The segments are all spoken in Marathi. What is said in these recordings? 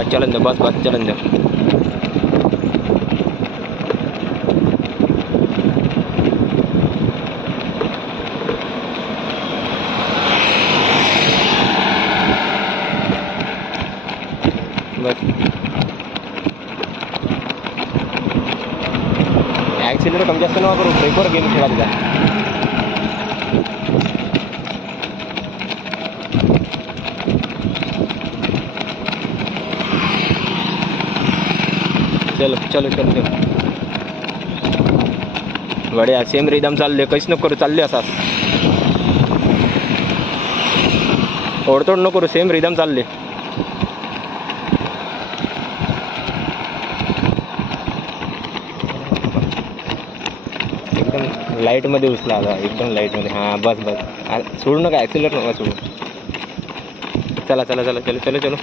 बस चलन दे, बस बस चलन दे. बस ॲक्सिलेटर कमी जास्त नका करू, ब्रेकवर गेम खेळा तुझा. चलो चलो चलो चलो बढिया. सेम रिदम चालले, काहीच नको करू, चालले असाच. ओढतोड नको करू, सेम रिदम चालले. एकदम लाईटमध्ये उचला आला, एकदम लाईटमध्ये. हां बस बस, सोडू नका, ॲक्सिलेटर नका सोडू. चला चला चला चलो चलो चलो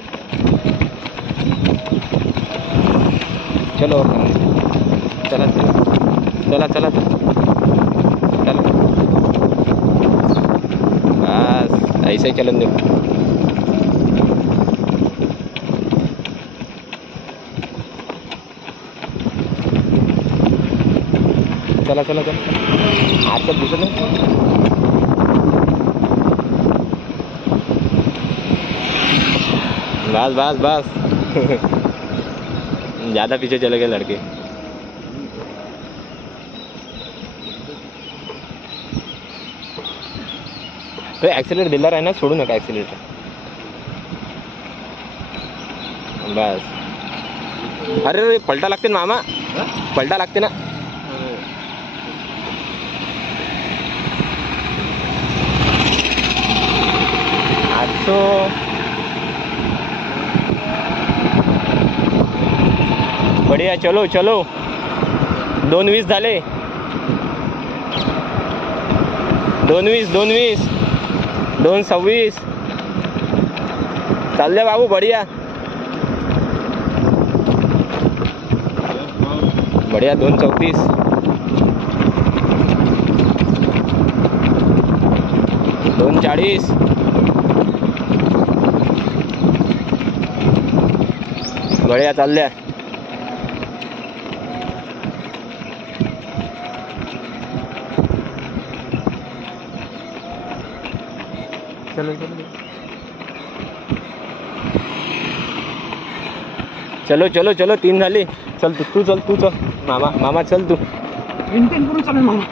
चलो चला चला चला चला चला. बस ऐसे ही चलन दो. चला चला चला आता दिसत नाही. बस बस बस ज़्यादा पीछे चले गए लड़के. तो ॲक्सिलेटर दिला आहे ना, सोडू नका ॲक्सिलेटर. बस. अरे अरे पलटा लागते ना मामा, पलटा लागते ना. आज तो बढिया. चलो चलो 2:20 झाले. 2:20 2:20 2:26 चालले बाबू. बढिया बढिया. 2:34 2:40 बढिया चालल्या. चलो चलो चलो चलो 3 झाली. चल तू चल, तू चल मामा, मामा चल तू. करून चालेल मामा.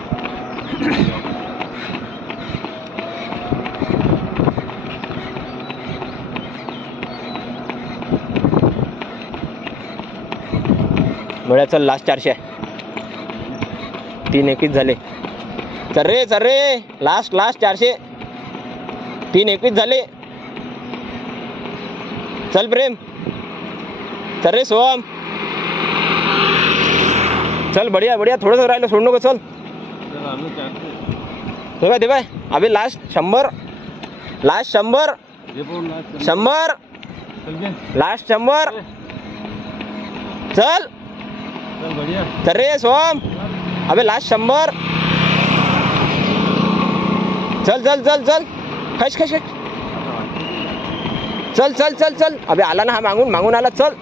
बढ्या चल. लास्ट 400 आहे. 3:21 झाले. चल रे लास्ट 400. 3:21 झाले. चल प्रेम, चल रे सोहम, चल. बढिया बढिया. थोडंसं राहिलं, सोडू नको. चल दे बाय. अभि लास्ट 100. Last 100 100 last 100. चल चल रे सोहम. अबे लास्ट 100. चल चल चल चल. खश खश. चल चल चल चल. अबे आला ना हा, मागून आला. चल